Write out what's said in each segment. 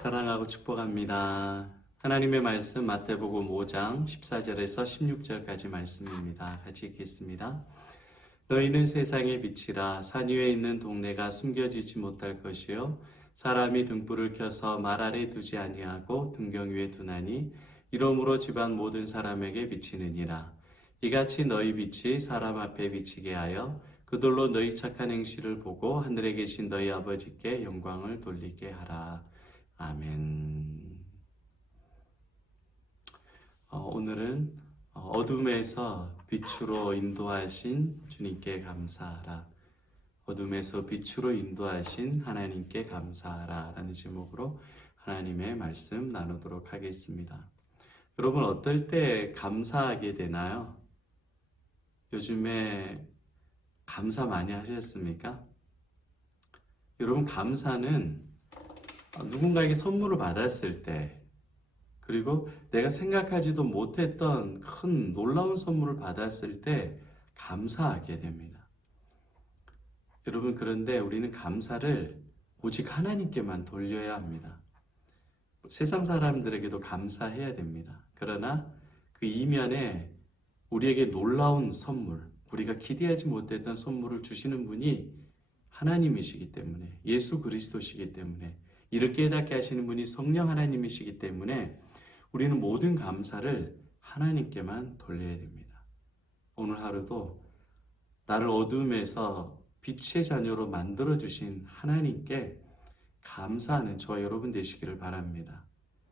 사랑하고 축복합니다. 하나님의 말씀 마태복음 5장 14절에서 16절까지 말씀입니다. 같이 읽겠습니다. 너희는 세상의 빛이라. 산 위에 있는 동네가 숨겨지지 못할 것이요 사람이 등불을 켜서 말 아래 두지 아니하고 등경 위에 두나니 이러므로 집안 모든 사람에게 비치느니라. 이같이 너희 빛이 사람 앞에 비치게 하여 그들로 너희 착한 행실을 보고 하늘에 계신 너희 아버지께 영광을 돌리게 하라. 아멘. 오늘은 어둠에서 빛으로 인도하신 주님께 감사하라. 어둠에서 빛으로 인도하신 하나님께 감사하라 라는 제목으로 하나님의 말씀 나누도록 하겠습니다. 여러분, 어떨 때 감사하게 되나요? 요즘에 감사 많이 하셨습니까? 여러분, 감사는 누군가에게 선물을 받았을 때, 그리고 내가 생각하지도 못했던 큰 놀라운 선물을 받았을 때 감사하게 됩니다. 여러분, 그런데 우리는 감사를 오직 하나님께만 돌려야 합니다. 세상 사람들에게도 감사해야 됩니다. 그러나 그 이면에 우리에게 놀라운 선물, 우리가 기대하지 못했던 선물을 주시는 분이 하나님이시기 때문에, 예수 그리스도시기 때문에, 이를 깨닫게 하시는 분이 성령 하나님이시기 때문에 우리는 모든 감사를 하나님께만 돌려야 됩니다. 오늘 하루도 나를 어둠에서 빛의 자녀로 만들어주신 하나님께 감사하는 저와 여러분 되시기를 바랍니다.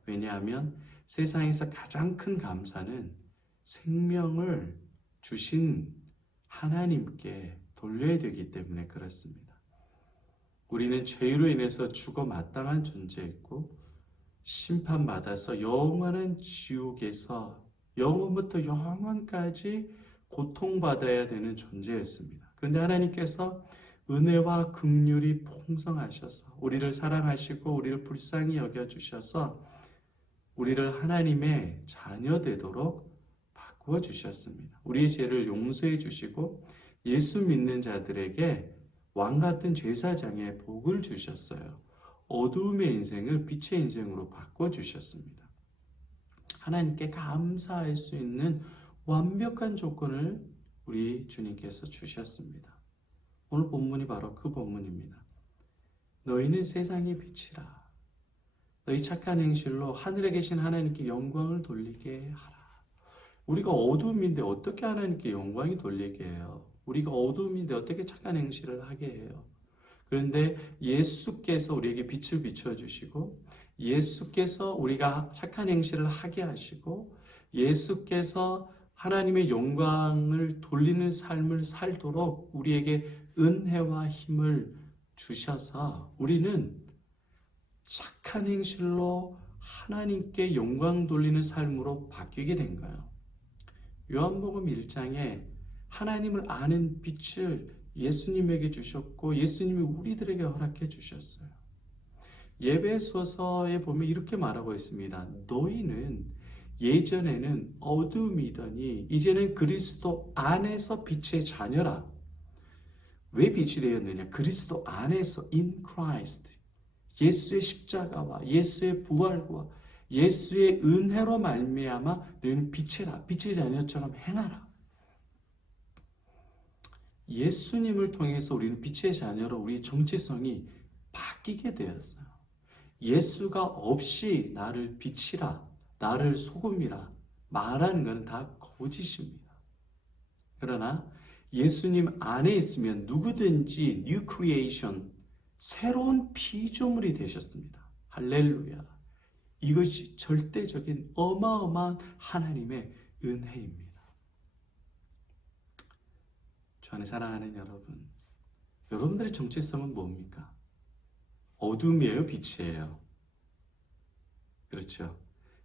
왜냐하면 세상에서 가장 큰 감사는 생명을 주신 하나님께 돌려야 되기 때문에 그렇습니다. 우리는 죄로 인해서 죽어 마땅한 존재였고 심판받아서 영원한 지옥에서 영원부터 영원까지 고통받아야 되는 존재였습니다. 그런데 하나님께서 은혜와 긍휼이 풍성하셔서 우리를 사랑하시고 우리를 불쌍히 여겨주셔서 우리를 하나님의 자녀 되도록 바꾸어 주셨습니다. 우리의 죄를 용서해 주시고 예수 믿는 자들에게 왕같은 제사장의 복을 주셨어요. 어두움의 인생을 빛의 인생으로 바꿔주셨습니다. 하나님께 감사할 수 있는 완벽한 조건을 우리 주님께서 주셨습니다. 오늘 본문이 바로 그 본문입니다. 너희는 세상의 빛이라. 너희 착한 행실로 하늘에 계신 하나님께 영광을 돌리게 하라. 우리가 어두움인데 어떻게 하나님께 영광이 돌리게 해요? 우리가 어두움인데 어떻게 착한 행실을 하게 해요? 그런데 예수께서 우리에게 빛을 비춰주시고 예수께서 우리가 착한 행실을 하게 하시고 예수께서 하나님의 영광을 돌리는 삶을 살도록 우리에게 은혜와 힘을 주셔서 우리는 착한 행실로 하나님께 영광 돌리는 삶으로 바뀌게 된 거예요. 요한복음 1장에 하나님을 아는 빛을 예수님에게 주셨고 예수님이 우리들에게 허락해 주셨어요. 예배소서에 보면 이렇게 말하고 있습니다. 너희는 예전에는 어둠이더니 이제는 그리스도 안에서 빛의 자녀라. 왜 빛이 되었느냐? 그리스도 안에서 in Christ, 예수의 십자가와 예수의 부활과 예수의 은혜로 말미암아 너희는 빛의 자녀처럼 행하라. 예수님을 통해서 우리는 빛의 자녀로 우리의 정체성이 바뀌게 되었어요. 예수가 없이 나를 빛이라, 나를 소금이라 말하는 것은 다 거짓입니다. 그러나 예수님 안에 있으면 누구든지 new creation, 새로운 피조물이 되셨습니다. 할렐루야. 이것이 절대적인 어마어마한 하나님의 은혜입니다. 주 안에 사랑하는 여러분, 여러분들의 정체성은 뭡니까? 어둠이에요? 빛이에요? 그렇죠.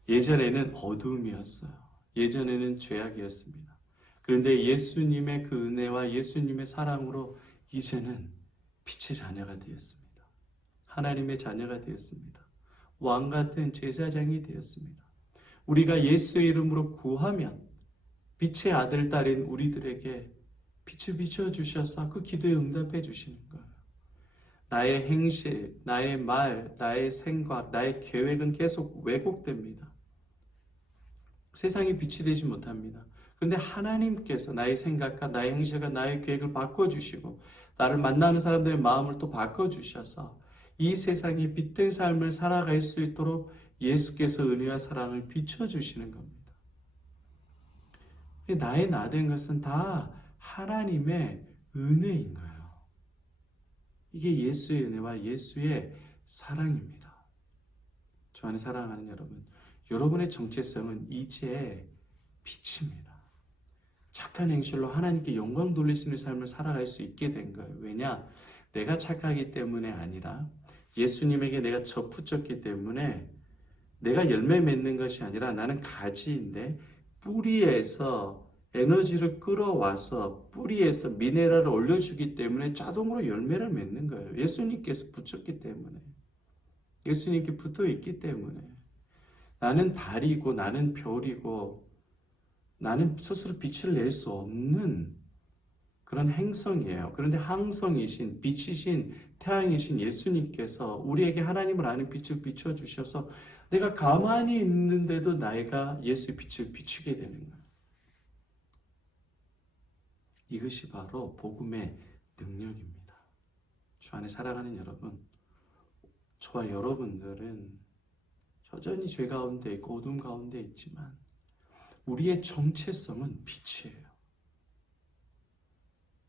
예전에는 어둠이었어요. 예전에는 죄악이었습니다. 그런데 예수님의 그 은혜와 예수님의 사랑으로 이제는 빛의 자녀가 되었습니다. 하나님의 자녀가 되었습니다. 왕같은 제사장이 되었습니다. 우리가 예수의 이름으로 구하면 빛의 아들, 딸인 우리들에게 빛을 비춰주셔서 그 기도에 응답해 주시는 거예요. 나의 행실, 나의 말, 나의 생각, 나의 계획은 계속 왜곡됩니다. 세상이 빛이 되지 못합니다. 그런데 하나님께서 나의 생각과 나의 행실과 나의 계획을 바꿔주시고 나를 만나는 사람들의 마음을 또 바꿔주셔서 이 세상에 빛된 삶을 살아갈 수 있도록 예수께서 은혜와 사랑을 비춰주시는 겁니다. 나의 나 된 것은 다 하나님의 은혜인 거예요. 이게 예수의 은혜와 예수의 사랑입니다. 주 안에 사랑하는 여러분, 여러분의 정체성은 이제 빛입니다. 착한 행실로 하나님께 영광 돌릴 수 있는 삶을 살아갈 수 있게 된 거예요. 왜냐? 내가 착하기 때문에 아니라 예수님에게 내가 접붙였기 때문에 내가 열매 맺는 것이 아니라 나는 가지인데 뿌리에서 에너지를 끌어와서 뿌리에서 미네랄을 올려주기 때문에 자동으로 열매를 맺는 거예요. 예수님께서 붙였기 때문에. 예수님께 붙어 있기 때문에. 나는 달이고 나는 별이고 나는 스스로 빛을 낼 수 없는 그런 행성이에요. 그런데 항성이신 빛이신 태양이신 예수님께서 우리에게 하나님을 아는 빛을 비춰주셔서 내가 가만히 있는데도 내가 예수의 빛을 비추게 되는 거예요. 이것이 바로 복음의 능력입니다. 주 안에 사랑하는 여러분, 저와 여러분들은 여전히 죄 가운데 있고 어둠 가운데 있지만 우리의 정체성은 빛이에요.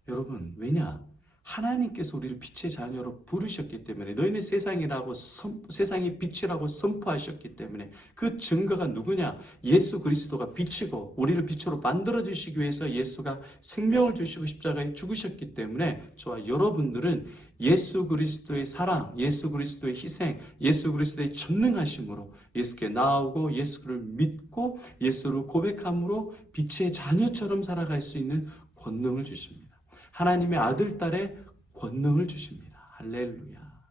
여러분, 왜냐? 하나님께서 우리를 빛의 자녀로 부르셨기 때문에 너희는 세상의 빛이라고 선포하셨기 때문에 그 증거가 누구냐? 예수 그리스도가 빛이고 우리를 빛으로 만들어 주시기 위해서 예수가 생명을 주시고 십자가에 죽으셨기 때문에 저와 여러분들은 예수 그리스도의 사랑, 예수 그리스도의 희생, 예수 그리스도의 전능하심으로 예수께 나아오고 예수를 믿고 예수를 고백함으로 빛의 자녀처럼 살아갈 수 있는 권능을 주십니다. 하나님의 아들, 딸의 권능을 주십니다. 할렐루야.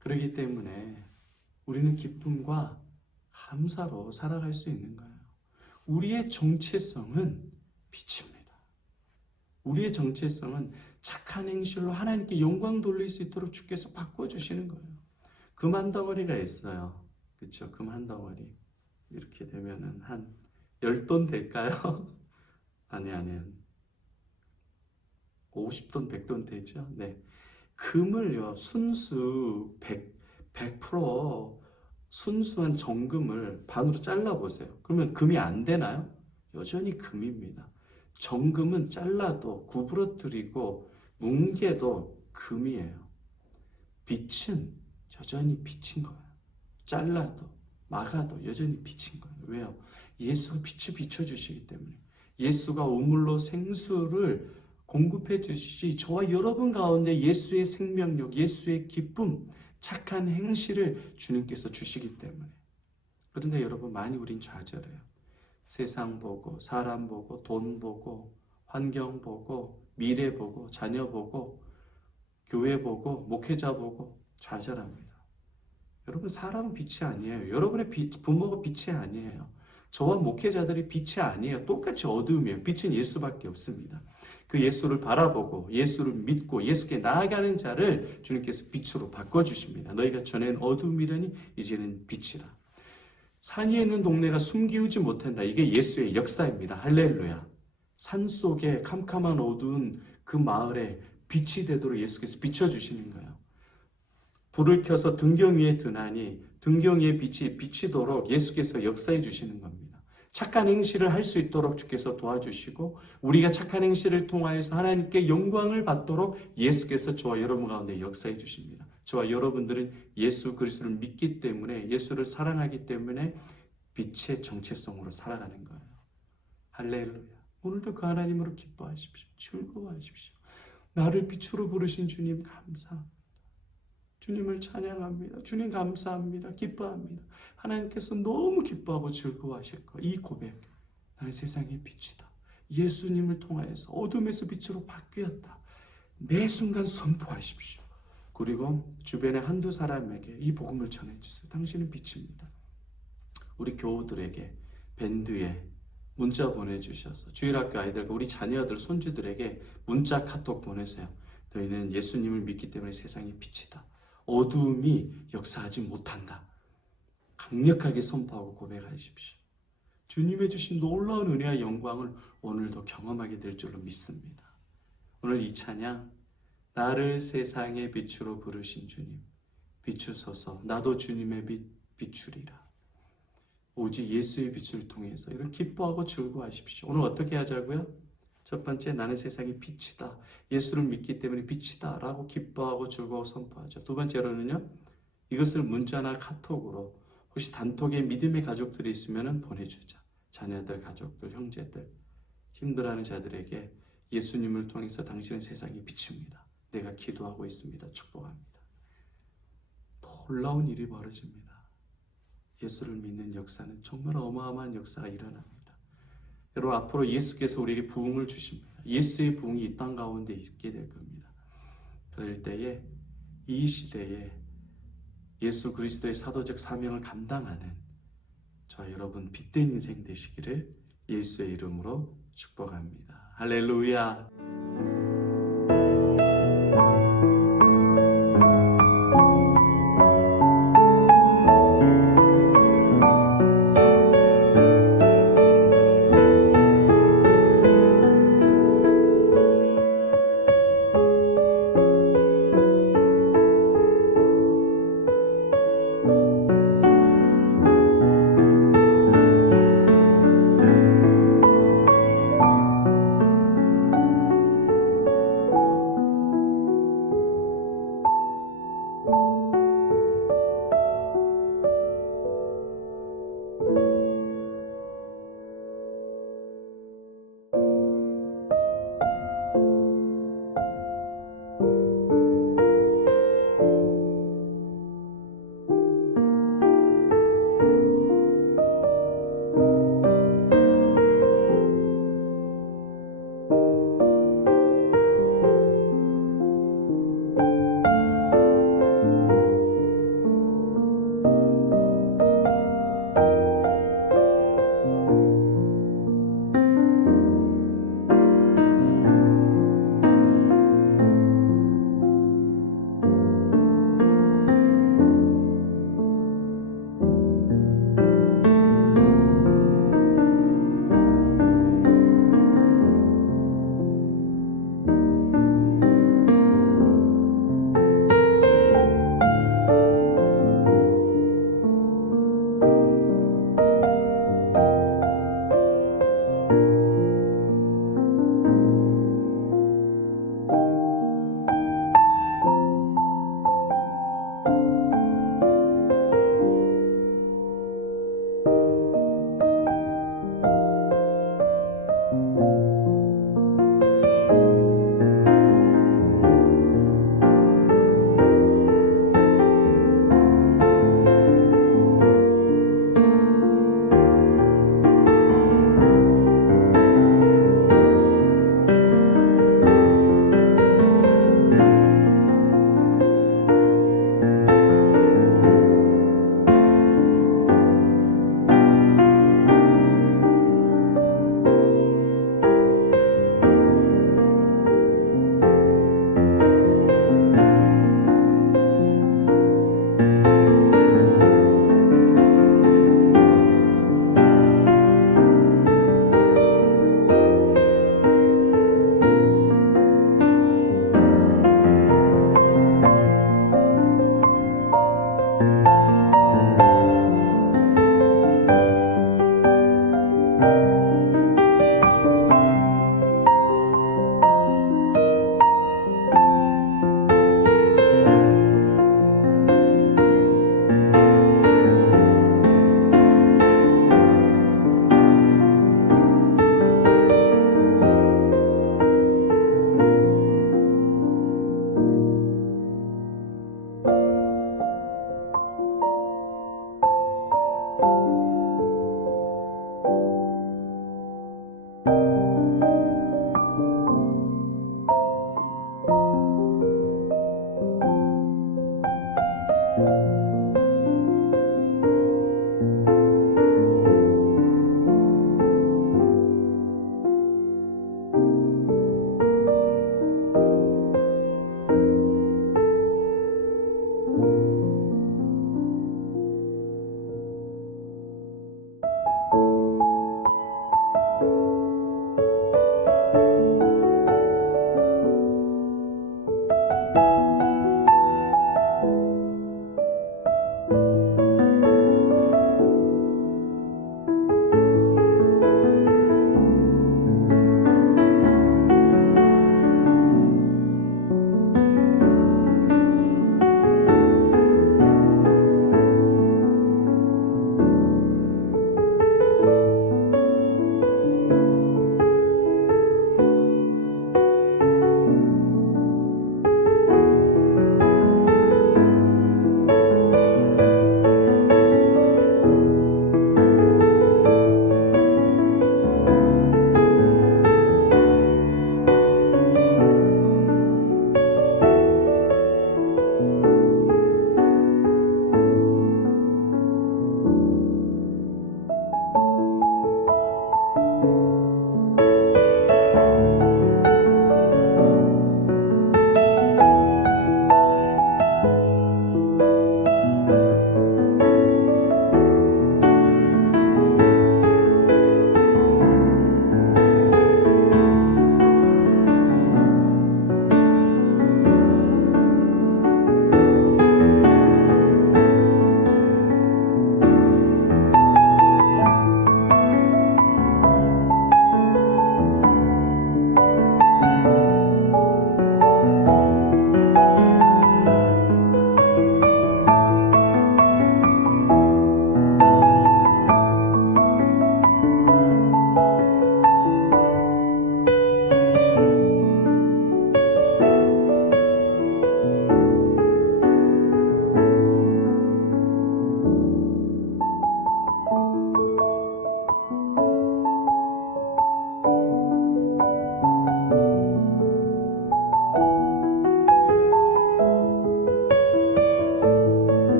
그렇기 때문에 우리는 기쁨과 감사로 살아갈 수 있는 거예요. 우리의 정체성은 빛입니다. 우리의 정체성은 착한 행실로 하나님께 영광 돌릴 수 있도록 주께서 바꿔주시는 거예요. 금 한 덩어리가 있어요. 그렇죠? 금 한 덩어리. 이렇게 되면은 한 10돈 될까요? 아니. 50돈, 100돈 되죠? 네. 금을요, 순수 100% 순수한 정금을 반으로 잘라보세요. 그러면 금이 안 되나요? 여전히 금입니다. 정금은 잘라도 구부러뜨리고 뭉개도 금이에요. 빛은 여전히 빛인 거예요. 잘라도 막아도 여전히 빛인 거예요. 왜요? 예수가 빛을 비춰주시기 때문에. 예수가 우물로 생수를 공급해 주시지 저와 여러분 가운데 예수의 생명력, 예수의 기쁨, 착한 행실을 주님께서 주시기 때문에. 그런데 여러분, 많이 우린 좌절해요. 세상 보고, 사람 보고, 돈 보고, 환경 보고, 미래 보고, 자녀 보고, 교회 보고, 목회자 보고 좌절합니다. 여러분, 사람은 빛이 아니에요. 여러분의 부모가 빛이 아니에요. 저와 목회자들이 빛이 아니에요. 똑같이 어두움이에요. 빛은 예수밖에 없습니다. 그 예수를 바라보고 예수를 믿고 예수께 나아가는 자를 주님께서 빛으로 바꿔주십니다. 너희가 전엔 어둠이라니 이제는 빛이라. 산 위에 있는 동네가 숨기우지 못한다. 이게 예수의 역사입니다. 할렐루야. 산 속에 캄캄한 어두운 그 마을에 빛이 되도록 예수께서 비춰주시는 거예요. 불을 켜서 등경 위에 두나니 등경 위에 빛이 비치도록 예수께서 역사해 주시는 겁니다. 착한 행실을 할 수 있도록 주께서 도와주시고 우리가 착한 행실을 통하여서 하나님께 영광을 받도록 예수께서 저와 여러분 가운데 역사해 주십니다. 저와 여러분들은 예수 그리스도를 믿기 때문에 예수를 사랑하기 때문에 빛의 정체성으로 살아가는 거예요. 할렐루야. 오늘도 그 하나님으로 기뻐하십시오. 즐거워하십시오. 나를 빛으로 부르신 주님 감사합니다. 주님을 찬양합니다. 주님 감사합니다. 기뻐합니다. 하나님께서 너무 기뻐하고 즐거워하실 거예요. 이 고백, 나는 세상의 빛이다. 예수님을 통하여서 어둠에서 빛으로 바뀌었다. 매 순간 선포하십시오. 그리고 주변의 한두 사람에게 이 복음을 전해주세요. 당신은 빛입니다. 우리 교우들에게 밴드에 문자 보내주셔서 주일학교 아이들과 우리 자녀들, 손주들에게 문자 카톡 보내세요. 너희는 예수님을 믿기 때문에 세상의 빛이다. 어두움이 역사하지 못한다. 강력하게 선포하고 고백하십시오. 주님의 주신 놀라운 은혜와 영광을 오늘도 경험하게 될 줄로 믿습니다. 오늘 이 찬양, 나를 세상의 빛으로 부르신 주님, 비추소서. 나도 주님의 빛 비추리라. 오직 예수의 빛을 통해서 이런 기뻐하고 즐거워하십시오. 오늘 어떻게 하자고요? 첫 번째, 나는 세상의 빛이다. 예수를 믿기 때문에 빛이다 라고 기뻐하고 즐거워 선포하죠. 두 번째로는요, 이것을 문자나 카톡으로 혹시 단톡에 믿음의 가족들이 있으면 보내주자. 자녀들, 가족들, 형제들, 힘들어하는 자들에게 예수님을 통해서 당신은 세상의 빛입니다. 내가 기도하고 있습니다. 축복합니다. 놀라운 일이 벌어집니다. 예수를 믿는 역사는 정말 어마어마한 역사가 일어납니다. 여러분, 앞으로 예수께서 우리에게 부흥을 주십니다. 예수의 부흥이 이 땅 가운데 있게 될 겁니다. 그럴 때에 이 시대에 예수 그리스도의 사도적 사명을 감당하는 저와 여러분 빛된 인생 되시기를 예수의 이름으로 축복합니다. 할렐루야.